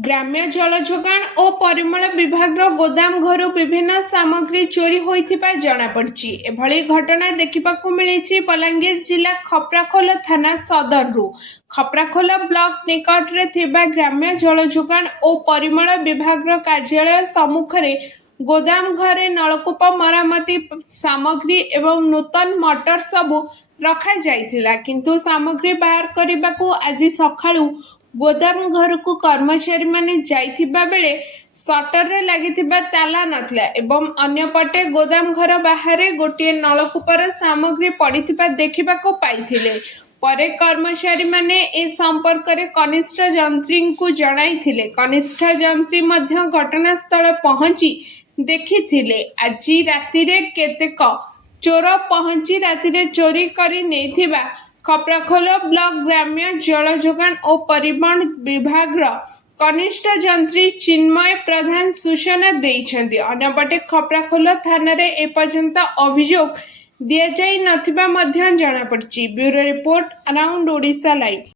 ग्राम्य जल जोगाण और परिमल विभाग गोदाम घर विभिन्न सामग्री चोरी होइथिबा जणा पड़छि। एभली घटना देखिबाकू मिलिछि बलांगीर जिला खपराखोल थाना सदरु। खपराखोल ब्लॉक निकट रे थिबा ग्राम्य जल जोगाण और परिमल विभाग कार्यालय सम्मुखरे गोदाम घरे नलकूप मरामती सामग्री एवं नूतन मोटर सबु रखा जाइथिला, किंतु सामग्री बाहर करने आज सकाळू गोदाम घर को कर्मचारी माने जाइथिबा बेले सटर रे लागिथिबा ताला नथिला एवं अन्यपटे गोदाम घर बाहर गोटे नलकूपर सामग्री पड़िथिबा देखिबाको पाइथिले। परे कर्मचारी माने ए संपर्क रे कनिष्ठ जंत्री को जणाइथिले। कनिष्ठ जंत्री मध्य घटनास्थल पहुंची देखिथिले। आज राति रे केतेक चोर पहुंची राति रे चोरी करी नेथिबा खपराखोल ब्लॉक ग्राम्य जल जोगाण और परिवहन विभाग कनिष्ठ जंत्री चिन्मय प्रधान सूचना देइछन्ति। अन्यपटे खपराखोल थाना रे एपर्यंत अभियोग दिया जाई नथिबा मध्य जणा पड़छि। Bureau report around Odisha live.